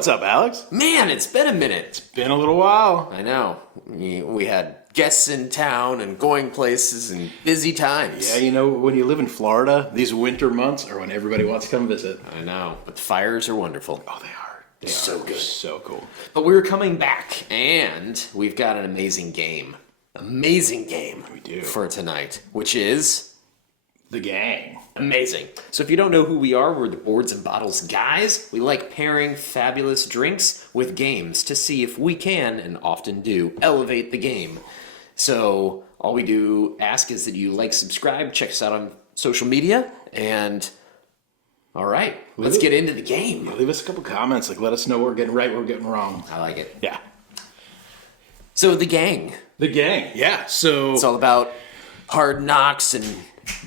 What's up, Alex? Man, it's been a minute. Been a little while. I know. We had guests in town and going places and busy times. Yeah, you know, when you live in Florida, these winter months are when everybody wants to come visit. I know. But the fires are wonderful. Oh, they are. They're so good. So cool. But we're coming back, and we've got an amazing game. Amazing game. We do. For tonight, which is... The gang. Amazing. So if you don't know who we are, we're the Boards and Bottles guys. We like pairing fabulous drinks with games to see if we can, and often do, elevate the game. So all we do ask is that you like, subscribe, check us out on social media, and all right, let's get into the game. Yeah, leave us a couple comments, like let us know what we're getting right, what we're getting wrong. I like it. Yeah. So the gang. The gang, yeah. So It's all about Hard Knocks and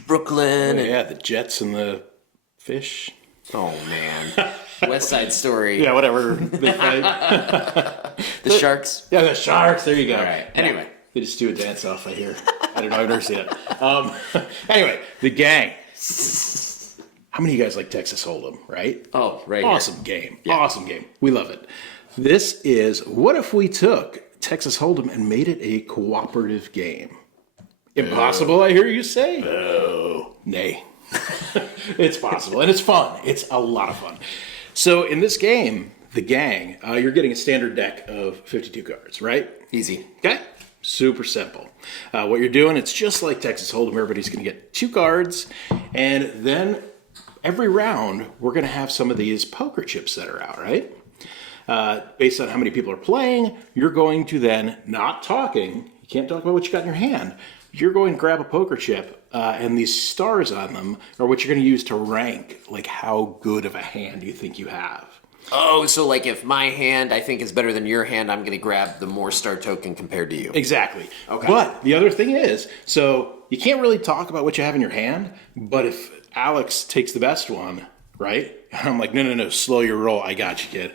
Brooklyn. yeah, the Jets and the fish. Oh, man. West Side Story. Yeah, whatever. They fight. The Sharks. Yeah, the Sharks. There you go. All right. Anyway. They just do a dance off, I hear. I don't know. I've never seen it. Anyway, the gang. How many of you guys like Texas Hold'em, right? Oh, right Awesome here. game. Yeah. Awesome game. We love it. This is, what if we took Texas Hold'em and made it a cooperative game? Impossible, I hear you say? No. Nay. It's possible, and it's fun. It's a lot of fun. So in this game, the gang, you're getting a standard deck of 52 cards, right? Easy. Okay? Super simple. What you're doing, it's just like Texas Hold'em. Everybody's going to get 2 cards, and then every round, we're going to have some of these poker chips that are out, right? Based on how many people are playing, you're going to then, not talking, you can't talk about what you got in your hand, you're going to grab a poker chip, and these stars on them are what you're going to use to rank, like, how good of a hand you think you have. Oh, so like if my hand I think is better than your hand, I'm going to grab the more star token compared to you. Exactly. Okay. But the other thing is, so you can't really talk about what you have in your hand, but if Alex takes the best one, right? And I'm like, no, slow your roll. I got you, kid.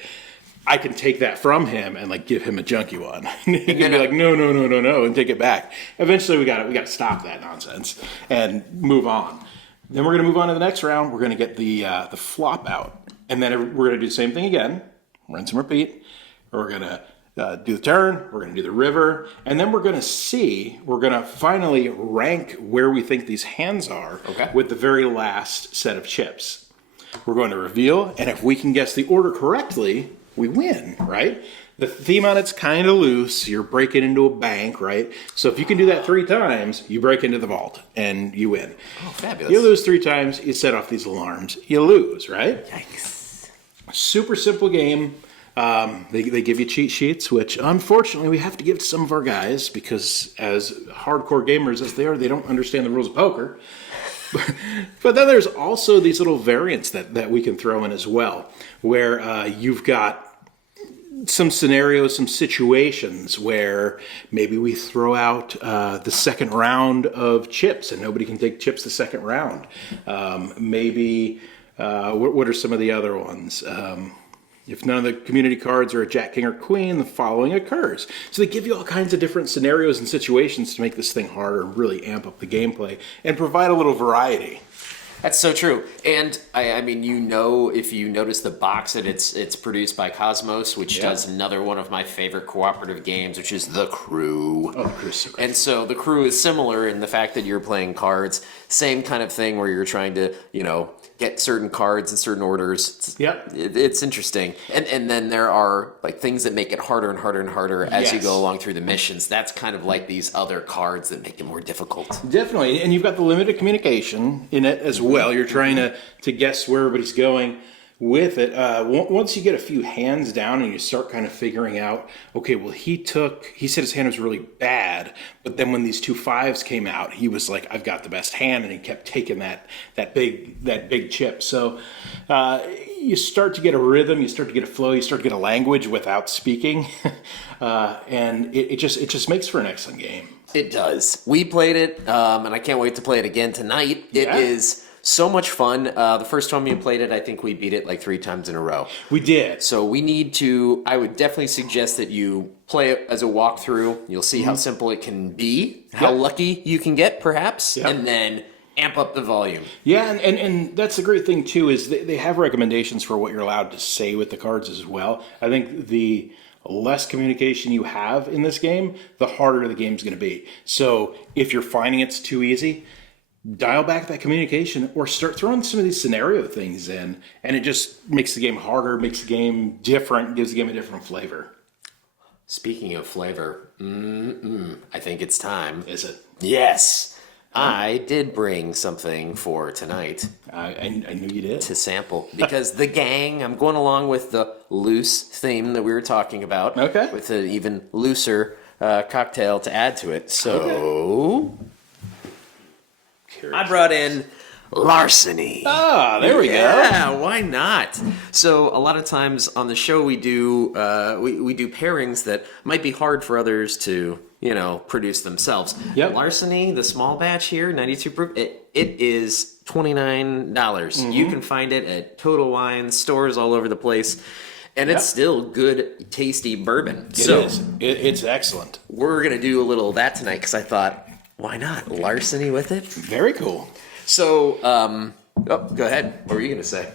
I can take that from him and like give him a junky one. He can be like, no, and take it back. Eventually, we got to stop that nonsense and move on. Then we're going to move on to the next round. We're going to get the flop out, and then we're going to do the same thing again, rinse and repeat. We're going to do the turn. We're going to do the river, and then we're going to see. We're going to finally rank where we think these hands are with the very last set of chips. We're going to reveal, and if we can guess the order correctly, we win, right? The theme on it's kind of loose. You're breaking into a bank, right? So if you can do that 3 times, you break into the vault and you win. Oh, fabulous. You lose 3 times, you set off these alarms, you lose, right? Yikes. Super simple game. They give you cheat sheets, which unfortunately we have to give to some of our guys because as hardcore gamers as they are, they don't understand the rules of poker. But then there's also these little variants that we can throw in as well, where you've got some scenarios, some situations where maybe we throw out the second round of chips and nobody can take chips the second round. Maybe, what are some of the other ones? If none of the community cards are a Jack, King, or Queen, the following occurs. So they give you all kinds of different scenarios and situations to make this thing harder and really amp up the gameplay and provide a little variety. That's so true. And I mean, you know, if you notice the box that it's produced by Cosmos, which does another one of my favorite cooperative games, which is The Crew. Oh, The Crew's so great. And so The Crew is similar in the fact that you're playing cards, same kind of thing where you're trying to, you know, get certain cards in certain orders. It's interesting. And then there are like things that make it harder and harder and harder as you go along through the missions. That's kind of like these other cards that make it more difficult. Definitely. And you've got the limited communication in it as well. You're trying to guess where everybody's going with it. Once you get a few hands down and you start kind of figuring out, okay, well, he said his hand was really bad, but then when these 2 5s came out, he was like, I've got the best hand, and he kept taking that big chip. So you start to get a rhythm, you start to get a flow, you start to get a language without speaking, and it just makes for an excellent game. It does. We played it, and I can't wait to play it again tonight. It is so much fun. The first time we played it, I think we beat it like 3 times in a row. We did. So we need to, I would definitely suggest that you play it as a walkthrough. You'll see how simple it can be, how lucky you can get perhaps, and then amp up the volume. Yeah, and that's the great thing too is they have recommendations for what you're allowed to say with the cards as well. I think the less communication you have in this game, the harder the game's going to be. So if you're finding it's too easy, dial back that communication or start throwing some of these scenario things in, and it just makes the game harder, makes the game different, gives the game a different flavor. Speaking of flavor, I think it's time. Is it? Yes. I did bring something for tonight I knew you did. to sample because the gang, I'm going along with the loose theme that we were talking about. Okay. With an even looser cocktail to add to it. So I brought in larceny. Ah, there we go. Yeah, why not? So a lot of times on the show we do we do pairings that might be hard for others to produce themselves. Yep. Larceny, the small batch here, 92 proof. It is $29. You can find it at Total Wine stores all over the place. And it's still good, tasty bourbon. It is. It's excellent. We're going to do a little of that tonight because I thought, why not? Larceny with it? Very cool. So, go ahead. What were you going to say?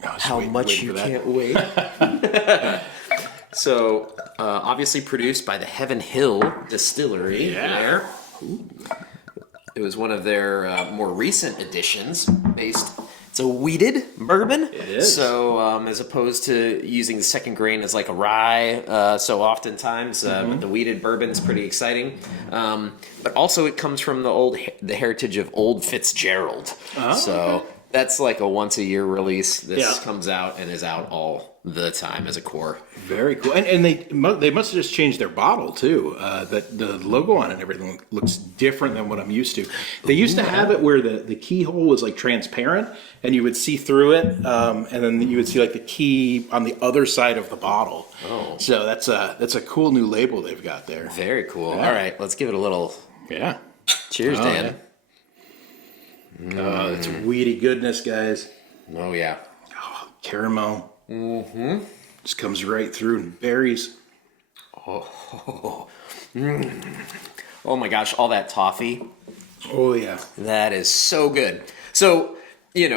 How much you can't wait. So, obviously produced by the Heaven Hill Distillery. Yeah. There. It was one of their more recent additions. It's a wheated bourbon. It is. So, as opposed to using the second grain as like a rye, so oftentimes the wheated bourbon's pretty exciting. But also, it comes from the heritage of Old Fitzgerald. So that's like a once a year release. This comes out and is out all the time as a core. Very cool. And they must have just changed their bottle too. That the logo on it and everything looks different than what I'm used to. They used to have it where the keyhole was like transparent and you would see through it, and then you would see like the key on the other side of the bottle. Oh. So that's a cool new label they've got there. Very cool. Yeah. All right, let's give it a little cheers, Oh, Dan. Yeah. Oh, it's weedy goodness, guys. Oh, yeah. Oh, caramel. Just comes right through and berries. Oh my gosh, all that toffee. Oh, yeah. That is so good. So, you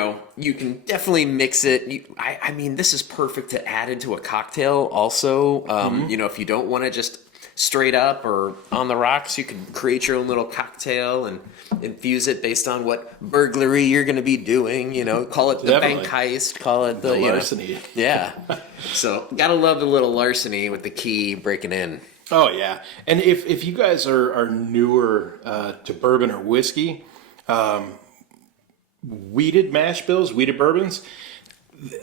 can definitely mix it. I mean, this is perfect to add into a cocktail also. If you don't want to just straight up or on the rocks, you can create your own little cocktail and infuse it based on what burglary you're going to be doing. Call it the Definitely. bank heist, call it the larceny. Yeah. So, gotta love the little larceny with the key breaking in. Oh, yeah. And if you guys are newer to bourbon or whiskey, wheated mash bills, wheated bourbons,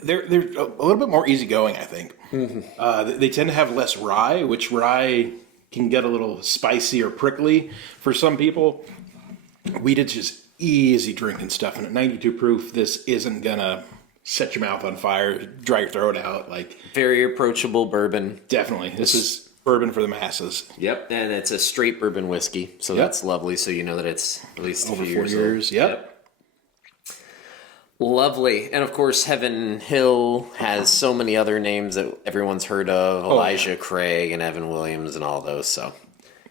they're a little bit more easygoing, I think. They tend to have less rye, which rye can get a little spicy or prickly for some people. Wheated's just easy drinking stuff, and at 92 proof, this isn't gonna set your mouth on fire, dry your throat out. Like, Very approachable bourbon. definitely, this is bourbon for the masses. Yep, and it's a straight bourbon whiskey, so that's lovely. So you know that it's at least Over a few 4 years. Yep. Lovely. And of course, Heaven Hill has so many other names that everyone's heard of. Elijah Craig and Evan Williams and all those. So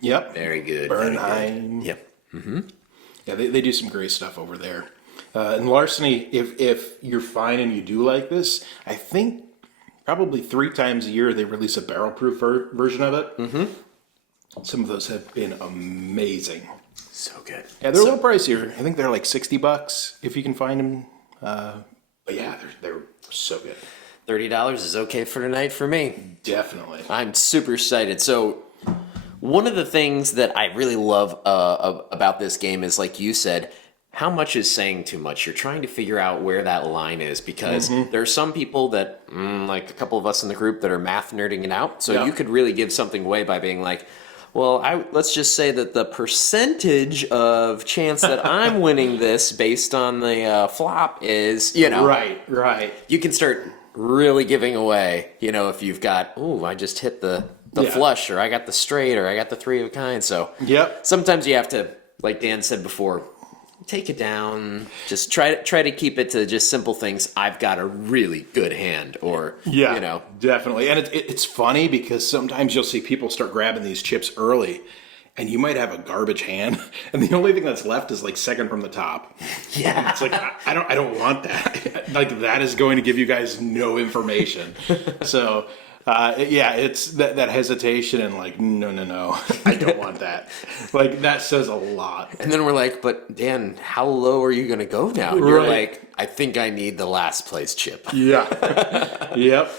Yep. very good. very good. Bernheim. Yep. Yeah, they do some great stuff over there. And larceny, if you're fine and you do like this, I think probably 3 times a year they release a barrel proof version of it. Some of those have been amazing. So good. Yeah, they're a little pricier. I think they're like $60 if you can find them. But yeah, they're so good. $30 is okay for tonight for me. Definitely. I'm super excited. So one of the things that I really love about this game is, like you said, how much is saying too much? You're trying to figure out where that line is because there are some people that, like a couple of us in the group, that are math nerding it out. So you could really give something away by being like, well, let's just say that the percentage of chance that I'm winning this based on the flop is, Right. You can start really giving away, if you've got, I just hit the flush, or I got the straight, or I got the 3 of a kind. So sometimes you have to, like Dan said before, take it down. Just try to keep it to just simple things. I've got a really good hand, or definitely. And it's funny because sometimes you'll see people start grabbing these chips early, and you might have a garbage hand, and the only thing that's left is like second from the top. Yeah. It's like I don't want that. Like that is going to give you guys no information. So it's that hesitation and like no, I don't want that. Like that says a lot. And then we're like, but Dan, how low are you going to go now? And you're Right. like, I think I need the last place chip. Yeah. Yep.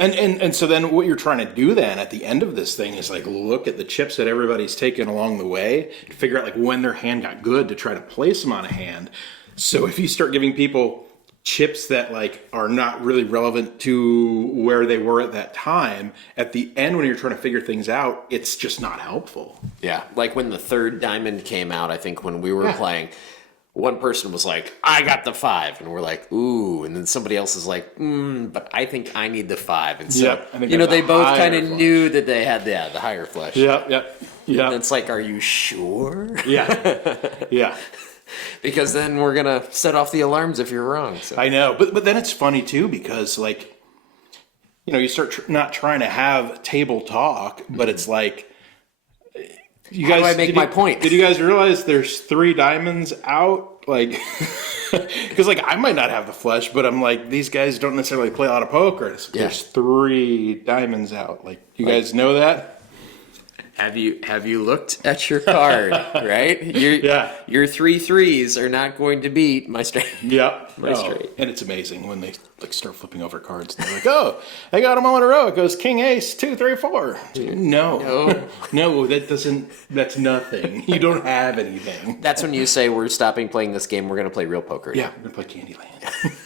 And so then what you're trying to do then at the end of this thing is like look at the chips that everybody's taken along the way to figure out like when their hand got good to try to place them on a hand. So if you start giving people chips that like are not really relevant to where they were at that time, at the end when you're trying to figure things out, it's just not helpful. Yeah. Like when the third diamond came out, I think when we were playing, one person was like, I got the 5. And we're like, ooh. And then somebody else is like, but I think I need the 5. And so, Yep, I think that's they the both higher kind of flush. knew that they had the higher flush. Yep. And it's like, are you sure? Yeah. Because then we're going to set off the alarms if you're wrong. So. I know, but then it's funny too because like, you start not trying to have table talk, but it's like, you How guys. do I make my point? Did you guys realize there's 3 diamonds out? Like, because like I might not have the flush, but I'm like these guys don't necessarily play a lot of poker. There's 3 diamonds out. Like, you guys know that? Have you looked at your card, right? Your 3 3s are not going to beat my straight. Yep. My straight. And it's amazing when they like start flipping over cards. And they're like, oh, I got them all in a row. It goes king, ace, 2, 3, 4. No, that's nothing. You don't have anything. That's when you say we're stopping playing this game. We're going to play real poker. Yeah, we're going to play Candyland.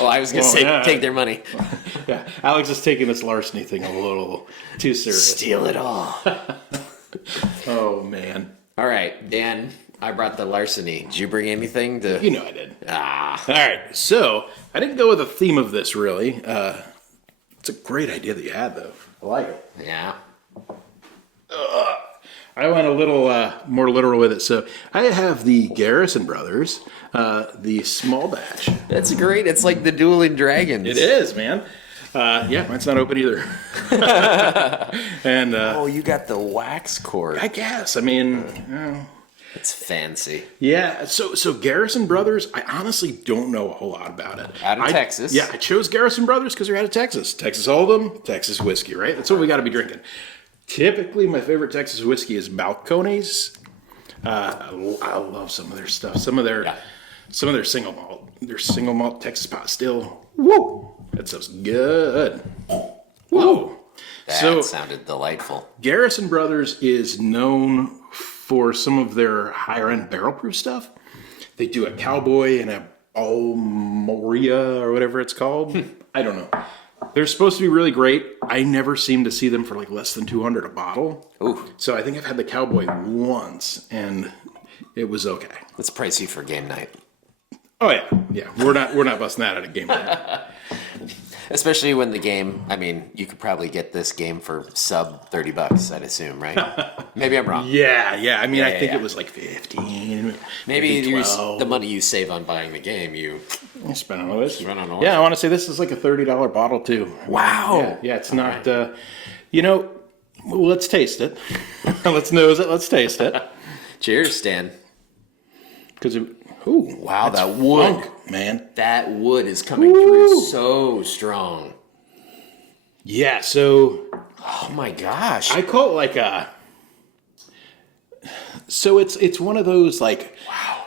Well, I was going to say take their money. Yeah, Alex is taking this larceny thing a little too serious. Steal it all. Oh, man. All right, Dan, I brought the larceny. Did you bring anything to... You know I did. Ah. All right, so I didn't go with a theme of this, really. It's a great idea that you had, though. I like it. Yeah. I went a little more literal with it. So I have the Garrison Brothers, the small batch. That's great. It's like the Dueling Dragons. It is, man. Yeah, mine's not open either. And Oh, you got the wax cord. I guess. I mean, It's fancy. yeah. So Garrison Brothers, I honestly don't know a whole lot about it. Out of Texas. Yeah, I chose Garrison Brothers because they're out of Texas. Texas Hold'em, Texas whiskey, right? That's what we got to be drinking. Typically, my favorite Texas whiskey is Balcones. I love some of their stuff. Some of their single malt. Their single malt Texas pot still. Woo! That stuff's good. Woo! That sounded delightful. Garrison Brothers is known for some of their higher end barrel proof stuff. They do a Cowboy and a Almoria or whatever it's called. I don't know. They're supposed to be really great. I never seem to see them for like less than $200 a bottle. Ooh. So I think I've had the Cowboy once and it was okay. It's pricey for game night. Oh yeah. We're not busting that out of game night. Especially when the game, I mean, you could probably get this game for sub $30, I'd assume, right? Maybe I'm wrong. Yeah. I mean, I think it was like 15. Maybe 12. the money you save on buying the game, you Spent on the whiskey. Spent on the Yeah, I want to say this is like a $30 bottle too. Wow. Yeah, it's not. Let's taste it. Let's nose it. Let's taste it. Cheers, Stan. Because Wow, that wood, man. That wood is coming through so strong. Yeah. So Oh my gosh. I call it like a. So it's one of those like. Wow.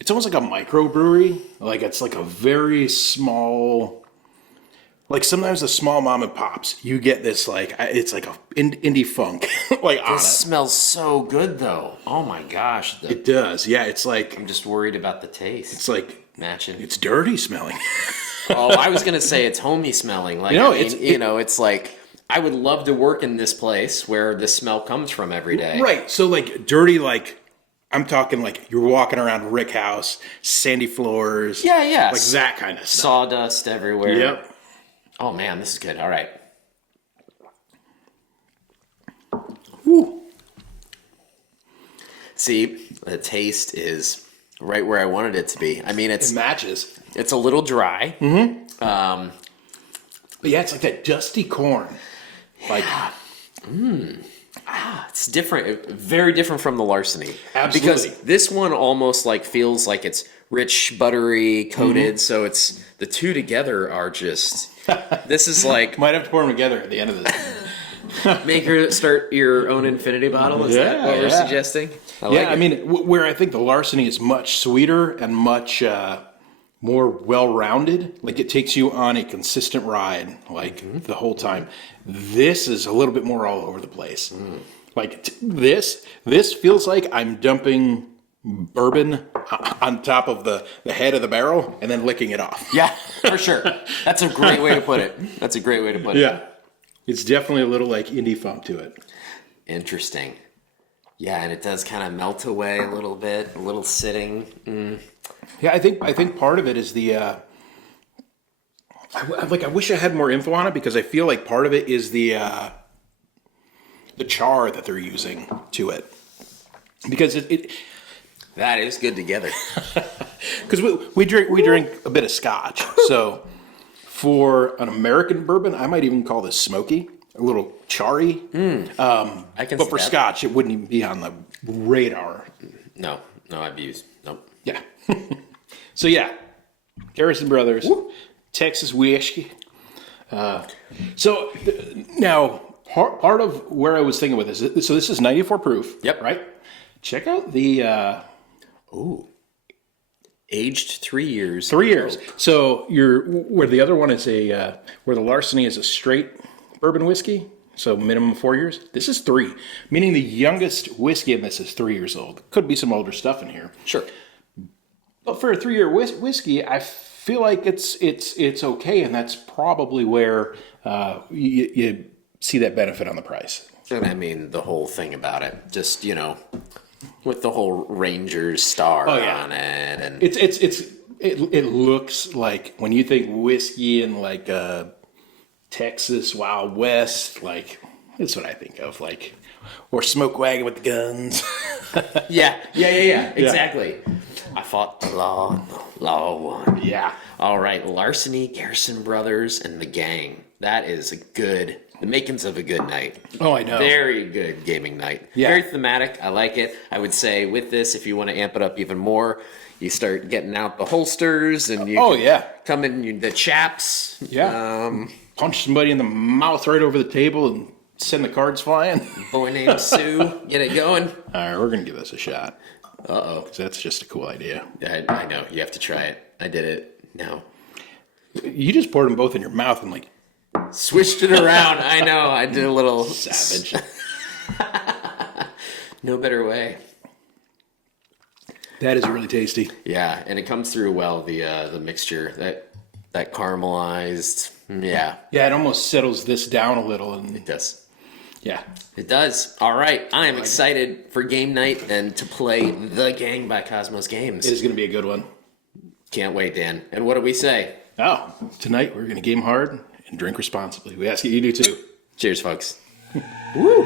It's almost like a microbrewery. Like it's like a very small. Like sometimes the small mom and pops, you get this like it's like a indie funk like on it. This smells so good though. Oh my gosh. It does, yeah. It's like I'm just worried about the taste. it's like matching. it's dirty smelling. Oh, I was gonna say it's homey smelling. Like it's like I would love to work in this place where the smell comes from every day. Right. So like dirty, like I'm talking like you're walking around Rick House, sandy floors. Yeah. Like that kind of stuff. Sawdust everywhere. Yep. Oh man, this is good. All right. Woo. See, the taste is right where I wanted it to be. I mean, It matches. it's a little dry. But yeah, it's like that dusty corn. Like It's different, very different from the Larceny. Absolutely. Because this one almost like feels like it's rich, buttery, coated. So it's the two together are just. This is like Might have to pour them together at the end of this. start your own infinity bottle. Is that what we're suggesting? I mean, where I think the Larceny is much sweeter and much more well-rounded. Like it takes you on a consistent ride, like the whole time. This is a little bit more all over the place. Like this feels like I'm dumping bourbon on top of the head of the barrel and then licking it off. Yeah, for sure. That's a great way to put it. Yeah. It's definitely a little like indie funk to it. Interesting. Yeah, and it does kind of melt away a little bit, a little sitting. Yeah, I think part of it is the I wish I had more info on it because I feel like part of it is the char that they're using to it. Because it That is good together. because we drink a bit of scotch. So for an American bourbon, I might even call this smoky, a little charry. I can But see for that. scotch, it wouldn't even be on the radar. No, I've used. Nope. Yeah. So yeah, Garrison Brothers, Texas whiskey. Now part of where I was thinking with this, so this is 94 proof. Yep. Right. Check out the Aged 3 years. 3 years. So where the other one is where the Larceny is a straight bourbon whiskey. So minimum 4 years. This is 3, meaning the youngest whiskey in this is 3 years old. Could be some older stuff in here. Sure. But for a 3-year whiskey, I feel like it's okay, and that's probably where you see that benefit on the price. And I mean, the whole thing about it, just, with the whole Rangers star on it. And It looks like when you think whiskey and like Texas Wild West, like that's what I think of, like, or smoke wagon with the guns. Yeah, exactly. I fought the law won. Yeah. All right, Larceny, Garrison Brothers, and the gang. That is the makings of a good night. Oh, I know. Very good gaming night. Yeah. Very thematic. I like it. I would say with this, if you want to amp it up even more, you start getting out the holsters and you come in the chaps. Yeah. Punch somebody in the mouth right over the table and send the cards flying. Boy named Sue. Get it going. All right, we're going to give this a shot. Uh-oh. 'Cause that's just a cool idea. I know. You have to try it. I did it. No. You just poured them both in your mouth and like... Switched it around. I know. I did a little... Savage. No better way. That is really tasty. Yeah, and it comes through well, the mixture. That caramelized... Yeah. Yeah, it almost settles this down a little. And It does. yeah. It does. All right. I am excited for game night and to play The Gang by Cosmos Games. It is going to be a good one. Can't wait, Dan. And what do we say? Oh, tonight we're going to game hard and drink responsibly. We ask that you do too. Cheers, folks. Woo!